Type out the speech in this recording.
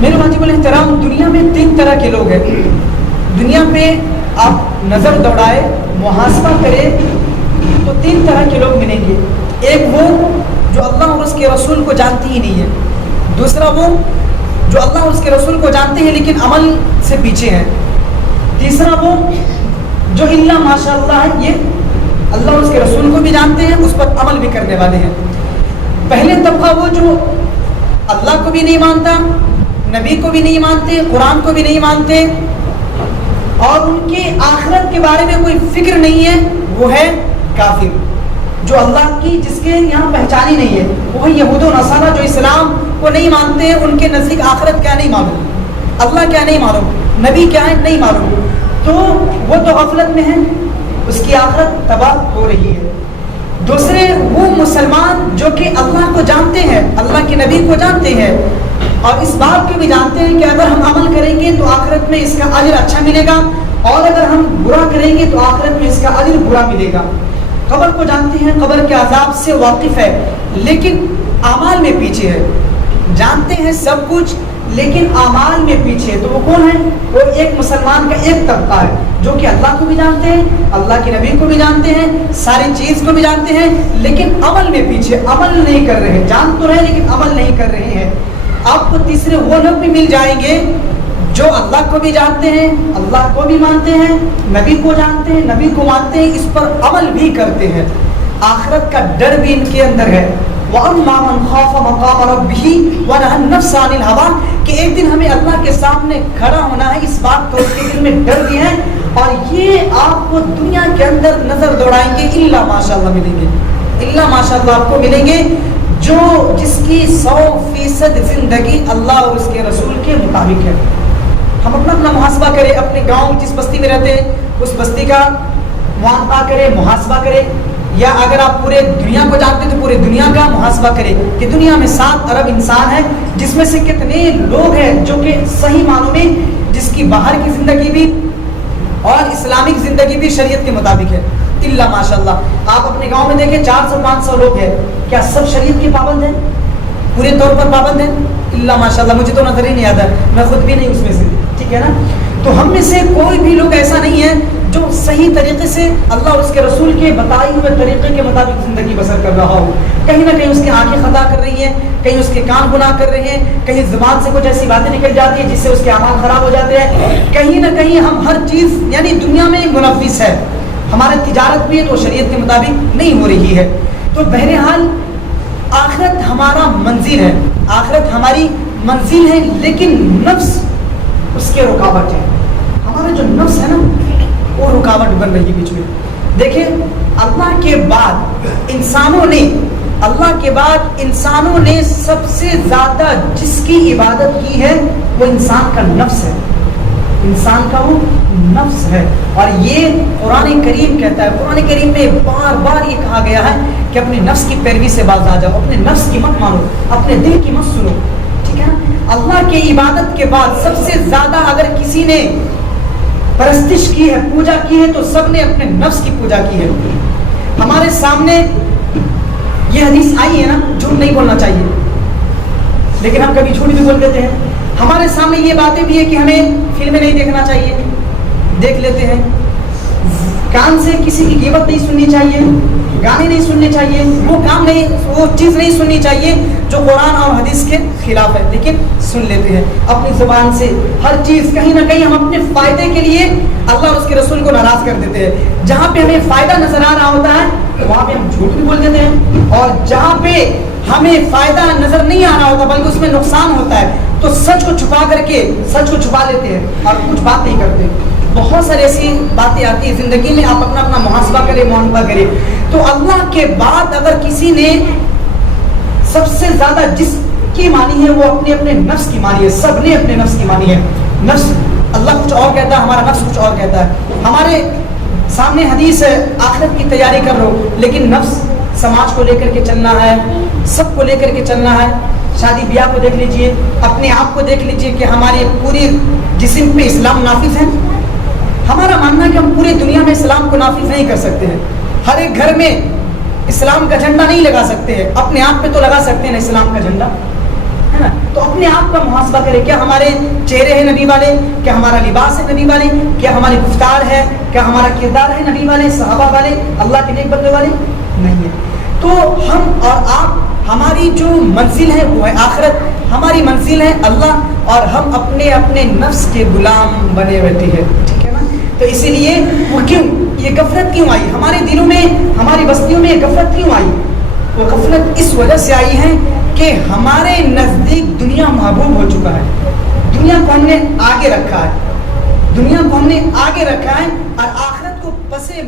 میرے واجب الاحترام، دنیا میں 3 طرح کے لوگ ہیں. دنیا پہ آپ نظر دوڑائے، محاسبہ کرے تو 3 طرح کے لوگ ملیں گے. ایک وہ جو اللہ اور اس کے رسول کو جانتی ہی نہیں ہے. دوسرا وہ جو اللہ اور اس کے رسول کو جانتے ہیں لیکن عمل سے پیچھے ہیں. تیسرا وہ جو الا ماشاء اللہ ہے، یہ اللہ اور اس کے رسول کو بھی جانتے ہیں، اس پر عمل بھی کرنے والے ہیں. پہلے طبقہ وہ جو اللہ کو بھی نہیں مانتا، نبی کو بھی نہیں مانتے، قرآن کو بھی نہیں مانتے، اور ان کی آخرت کے بارے میں کوئی فکر نہیں ہے، وہ ہے کافر. جو اللہ کی جس کے یہاں پہچان ہی نہیں ہے، وہ یہود و نصارہ جو اسلام کو نہیں مانتے ہیں. ان کے نزدیک آخرت کیا نہیں معلوم، اللہ کیا نہیں معلوم، نبی کیا ہے نہیں معلوم. تو وہ تو غفلت میں ہے، اس کی آخرت تباہ ہو رہی ہے. دوسرے وہ مسلمان جو کہ اللہ کو جانتے ہیں، اللہ کے نبی کو جانتے ہیں، اور اس بات کو بھی جانتے ہیں کہ اگر ہم عمل کریں گے تو آخرت میں اس کا اجر اچھا ملے گا، اور اگر ہم برا کریں گے تو آخرت میں اس کا اجر برا ملے گا. قبر کو جانتے ہیں، قبر کے عذاب سے واقف ہے، لیکن اعمال میں پیچھے ہے. جانتے ہیں سب کچھ لیکن اعمال میں پیچھے ہے. تو وہ کون ہے؟ وہ ایک مسلمان کا ایک طبقہ ہے جو کہ اللہ کو بھی جانتے ہیں، اللہ کے نبی کو بھی جانتے ہیں، ساری چیز کو بھی جانتے ہیں، لیکن عمل میں پیچھے، عمل نہیں کر رہے ہیں. جان تو رہے لیکن عمل نہیں کر رہے ہیں. آپ کو تیسرے وہ لوگ بھی مل جائیں گے جو اللہ کو بھی جانتے ہیں، اللہ کو بھی مانتے ہیں، نبی کو جانتے ہیں، نبی کو مانتے ہیں، اس پر عمل بھی کرتے ہیں. آخرت کا ڈر بھی ان کے اندر ہے. وَأَمَّا مَنْ خَافَ مَقَامَ رَبِّهِ وَنَهَى النَّفْسَ عَنِ الْهَوَىٰ کہ ایک دن ہمیں اللہ کے سامنے کھڑا ہونا ہے، اس بات کا اس کے دل میں ڈر بھی ہے. اور یہ آپ کو دنیا کے اندر نظر دوڑائیں گے، الا ماشاء اللہ ملیں گے، الا ماشاء اللہ آپ کو ملیں گے جو جس کی 100% زندگی اللہ اور اس کے رسول کے مطابق ہے. ہم اپنا محاسبہ کریں، اپنے گاؤں جس بستی میں رہتے ہیں اس بستی کا معائنہ کریں، محاسبہ کریں، یا اگر آپ پورے دنیا کو جانتے ہیں تو پورے دنیا کا محاسبہ کریں کہ دنیا میں 7 ارب انسان ہیں، جس میں سے کتنے لوگ ہیں جو کہ صحیح معنوں میں جس کی باہر کی زندگی بھی اور اسلامک زندگی بھی شریعت کے مطابق ہے. الا ماشاء اللہ آپ اپنے گاؤں میں دیکھیں 400-500 لوگ ہیں، کیا سب شریعت کے پابند ہیں؟ پورے طور پر پابند ہیں؟ الا ماشاء اللہ مجھے تو نظر ہی نہیں آتا، میں خود بھی نہیں اس میں سے، ٹھیک ہے نا. تو ہم میں سے کوئی بھی لوگ ایسا نہیں ہے جو صحیح طریقے سے اللہ اور اس کے رسول کے بتائے ہوئے طریقے کے مطابق زندگی بسر کر رہا ہو. کہیں نہ کہیں اس کی آنکھیں خطا کر رہی ہیں، کہیں اس کے کان گناہ کر رہے ہیں، کہیں زبان سے کچھ ایسی باتیں نکل جاتی ہیں جس سے اس کے اعمال خراب ہو جاتے ہیں. کہیں نہ کہیں ہم ہر چیز یعنی دنیا میں ملوث ہے، ہماری تجارت بھی ہے تو شریعت کے مطابق نہیں ہو رہی ہے. تو بہرحال آخرت ہمارا منزل ہے، آخرت ہماری منزل ہے، لیکن نفس اس کے رکاوٹ ہے. ہمارا جو نفس ہے نا وہ رکاوٹ بن رہی ہے بیچ میں. دیکھیں اللہ کے بعد انسانوں نے سب سے زیادہ جس کی عبادت کی ہے وہ انسان کا نفس ہے، انسان کا وہ نفس ہے. اور یہ قرآن کریم کہتا ہے، قرآن کریم میں بار بار یہ کہا گیا ہے کہ اپنے نفس کی پیروی سے باز آ جاؤ، اپنے نفس کی مت مانو، اپنے دل کی مت سنو، ٹھیک ہے نا. اللہ کی عبادت کے بعد سب سے زیادہ اگر کسی نے پرستش کی ہے، پوجا کی ہے، تو سب نے اپنے نفس کی پوجا کی ہے. ہمارے سامنے یہ حدیث آئی ہے نا، جھوٹ نہیں بولنا چاہیے، لیکن ہم کبھی جھوٹ بھی بول دیتے ہیں. ہمارے سامنے یہ باتیں بھی ہے کہ ہمیں فلمیں نہیں دیکھنا چاہیے، دیکھ لیتے ہیں. کان سے کسی کی غیبت نہیں سننی چاہیے، گانے نہیں سننے چاہیے، وہ چیز نہیں سننی چاہیے جو قرآن اور حدیث کے خلاف ہے، لیکن سن لیتے ہیں اپنی زبان سے ہر چیز. کہیں نہ کہیں ہم اپنے فائدے کے لیے اللہ اور اس کے رسول کو ناراض کر دیتے ہیں. جہاں پہ ہمیں فائدہ نظر آ رہا ہوتا ہے وہاں پہ ہم جھوٹ بھی بول دیتے ہیں، اور جہاں پہ ہمیں فائدہ نظر نہیں آ رہا ہوتا بلکہ اس میں نقصان ہوتا ہے تو سچ کو چھپا کر کے سچ کو چھپا لیتے ہیں اور کچھ بات نہیں کرتے. بہت ساری ایسی باتیں آتی ہیں زندگی میں، آپ اپنا محاسبہ کریں، معاملہ کریں. تو اللہ کے بعد اگر کسی نے سب سے زیادہ جس کی مانی ہے وہ اپنے نفس کی مانی ہے. سب نے اپنے نفس کی مانی ہے. نفس اللہ کچھ اور کہتا ہے، ہمارا نفس کچھ اور کہتا ہے. ہمارے سامنے حدیث ہے آخرت کی تیاری کر لو، لیکن نفس سماج کو لے کر کے چلنا ہے، سب کو لے کر کے چلنا ہے. شادی بیاہ کو دیکھ لیجئے، اپنے آپ کو دیکھ لیجئے کہ ہمارے پوری جسم پہ اسلام نافذ ہے. ہمارا ماننا ہے کہ ہم پوری دنیا میں اسلام کو نافذ نہیں کر سکتے ہیں. ہر ایک گھر میں اسلام کا جھنڈا نہیں لگا سکتے ہیں. اپنے آپ پہ تو لگا سکتے ہیں نا اسلام کا جھنڈا، ہے نا. تو اپنے آپ کا محاسبہ کرے, کیا ہمارے چہرے ہیں نبی والے, کیا ہمارا لباس ہے نبی والے, کیا ہماری گفتار ہے, کیا ہمارا کردار ہے نبی والے, صحابہ والے, اللہ کے نیک بندے والے نہیں ہے. تو ہم اور آپ, ہماری جو منزل ہے وہ ہے آخرت, ہماری منزل ہے اللہ, اور ہم اپنے اپنے نفس کے غلام بنے رہتے ہیں, ٹھیک ہے نا. تو اسی لیے وہ کیوں یہ غفلت کیوں آئی ہمارے دلوں میں, ہماری بستیوں میں, یہ غفلت کیوں آئی؟ وہ غفلت اس وجہ سے آئی ہے کہ ہمارے نزدیک دنیا محبوب ہو چکا ہے, دنیا کو ہم نے آگے رکھا ہے, دنیا کو ہم نے آگے رکھا ہے, اور آخرت کو پسے